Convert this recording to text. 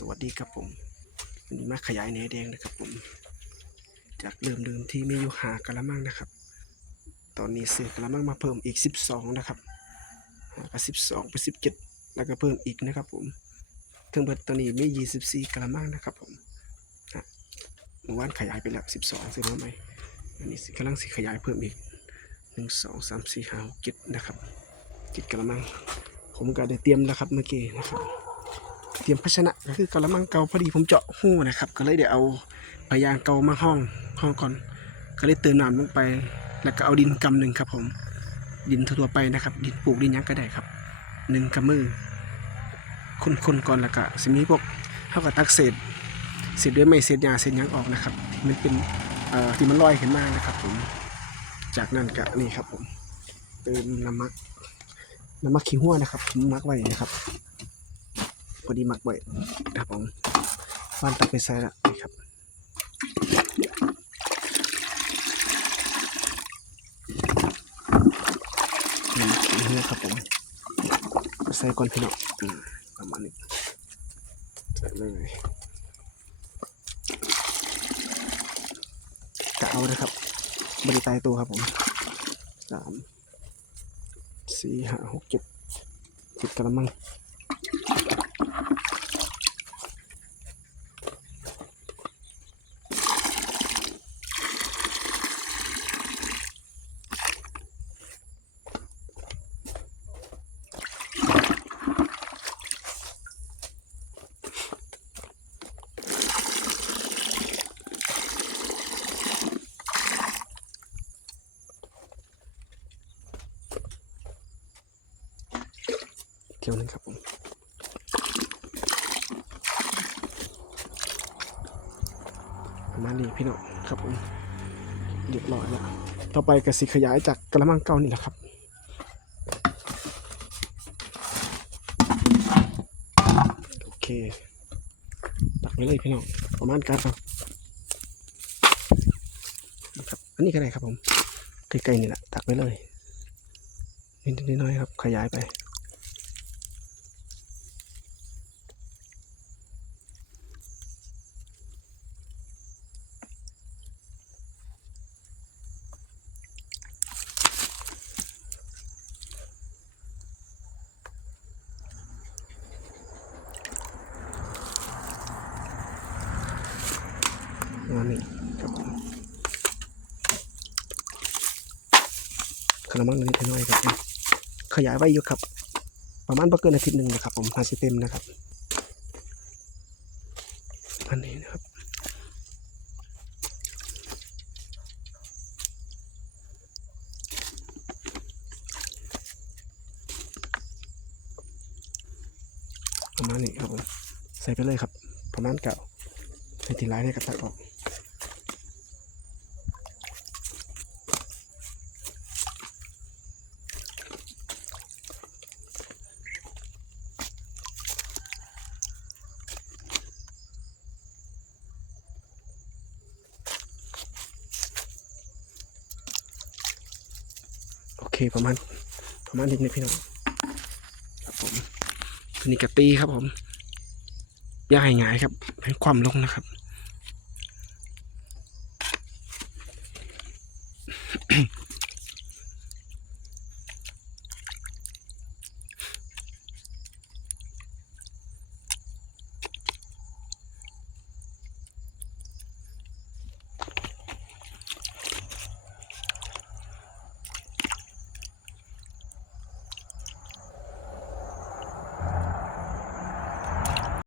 สวัสดีครับผมวันนี้มาขยายแหนแดงนะครับผม จากเริ่มเดิมที่มีอยู่หากะละมังนะครับ ตอนนี้ซื้อกะละมังมาเพิ่มอีก 12 นะครับหาก็12เป็น17แล้วก็เพิ่มอีกนะครับผมทั้งเบิดตอนนี้มี24กะละมังนะครับผมเมื่อวานขยายไปแล้ว12ซื้อมาใหมอันนี้กำลังสิขยายเพิ่มอีก1 2 3 4 5 6 7นะครับ7กะละมัง ผมก็ได้เตรียมแล้วครับเมื่อกี้นะครับ เตรียมภาชนะคือกระมังเก่าพอดีผมเจาะหู้นะครับ ก็เลยเดี๋ยวเอาพยางเก่ามาห้องห้องก่อน ก็เลยเติมน้ำลงไป แล้วก็เอาดินกำหนึ่งครับผม ดินทั่วไปนะครับ ดินปลูกดินยังก็ได้ครับหนึ่งกำมือคนๆก่อนแล้วก็สิมีพวกเท่ากับตักเศษเศษด้วยไม้เศษยาเศษยังออกนะครับที่มันเป็นที่มันลอยขึ้นมานะครับ ผม จากนั้นก็นี่ครับผมเติมน้ำมักน้ำมักขี้หัวนะครับผมมักไว้นะครับ พอดีหมักไว้ครับผมฟันตักไปใส่ละนี่ครับนี่นี่ครับผมใส่ก่อนพี่น้องอืมประมาณนี้ใส่เลยกะเอานะครับบริตายตัวครับผมสามสี่ห้าหกเจ็ดเจ็ดกระมัง เกี่ยวหนึงครับผม ประมาณนี้พี่น้องครับผมเรียบร้อยแล้วต่อไปกระสิขยายจากกระมังเก่านี่แหละครับโอเคตักไปเลยพี่น้องประมาณกันครับนะครับอันนี้ก็ได้ครับผมใกล้ๆนี่แหละตักไปเลยนิดๆน้อยๆครับ ขยายไป มาณนี้ครับผมกระมังนิดหน้อยครับ ขยายไว้อยู่ครับ ประมาณประเกินอาทิตย์หนึ่งนะครับ ผมหาสิเต็มนะครับอันนี้นะครับประมาณนี้ครับผมใส่ไปเลยครับ ประมาณเก่าใส่ทีร้ายในกระตักออก เคประมาณประมาณนี้นะพี่น้องครับผมตัวนี้กะตีครับผมย่าใหง่ายครับให้ความลงนะครับ